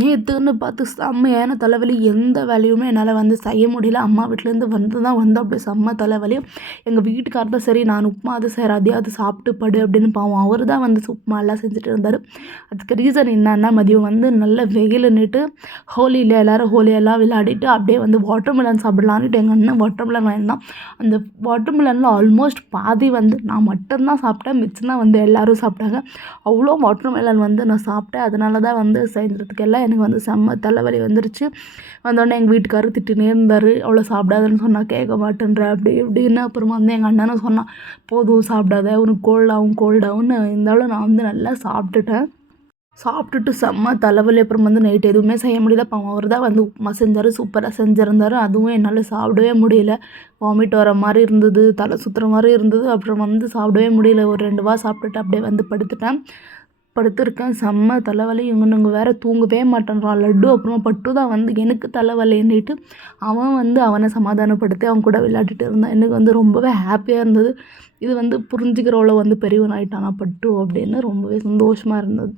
நேத்துன்னு பார்த்து செம்மையான தலைவலி. எந்த வேலையுமே என்னால வந்து செய்ய முடியல. அம்மா வீட்லேருந்து வந்து அப்படியே செம்ம தலைவலி. எங்க வீட்டுக்காரர் தான் சரி நான் உப்புமா அது செய்றேன் அதையாவது சாப்பிட்டு படு அப்படின்னு பாவம் அவரு தான் வந்து உப்புமா எல்லாம் செஞ்சுட்டு இருந்தாரு. அதுக்கு ரீசன் என்னன்னா மதியம் வந்து நல்ல வெயிலுன்னுட்டு ஹோலியில் எல்லாரும் ஹோலியெல்லாம் விளையாடிட்டு அப்படியே வந்து வாட்டர்மெலன் சாப்பிடலான்னுட்டு எங்கள் அண்ணன் வாட்டர்மெலன் வாங்கியிருந்தான். அந்த வாட்டர்மெலனில் ஆல்மோஸ்ட் பாதி வந்து நான் மட்டும் தான் சாப்பிட்டேன். மிச்சம் தான் வந்து எல்லாரும் சாப்பிட்டாங்க. அவ்வளோ வாட்டர்மெலன் வந்து நான் சாப்பிட்டேன். அதனால தான் வந்து செய்கிறதுக்கு எல்லாம் எனக்கு வந்து செம்ம தலைவலி வந்துருச்சு. வந்தோடனே எங்கள் வீட்டுக்காரர் திட்டினே இருந்தார். அவ்வளோ சாப்பிடாதன்னு சொன்னால் கேட்க மாட்டேன்ற அப்படி இப்படின்னு. அப்புறமா வந்து எங்கள் அண்ணனும் சொன்னான், போதும் சாப்பிடாத உனக்கு கோல்டாகும்னு. இருந்தாலும் நான் வந்து நல்லா சாப்பிட்டுட்டேன். சாப்பிட்டுட்டு செம்ம தலைவலி. அப்புறம் வந்து நைட் எதுவுமே செய்ய முடியல. பாவம் அவர் தான் வந்து உப்புமா செஞ்சார், சூப்பராக செஞ்சுருந்தாரு. அதுவும் என்னால் சாப்பிடவே முடியல. வாமிட் வர மாதிரி இருந்தது, தலை சுற்றுற மாதிரி இருந்தது. அப்புறம் வந்து சாப்பிடவே முடியல. ஒரு 2 வாய் சாப்பிட்டுட்டு அப்படியே வந்து படுத்திருக்கேன். செம்ம தலைவலி. இவனுங்க வேறு தூங்கவே மாட்டேன்றான். லட்டு அப்புறமா பட்டு தான் வந்து எனக்கு தலைவலின்னுட்டு அவன் வந்து அவனை சமாதானப்படுத்தி அவன் கூட விளையாடிட்டு இருந்தான். எனக்கு வந்து ரொம்பவே ஹாப்பியாக இருந்தது. இது வந்து புரிஞ்சுக்கிறவளோ வந்து பெரியவனாயிட்டானா பட்டு அப்படின்னு ரொம்பவே சந்தோஷமாக இருந்தது.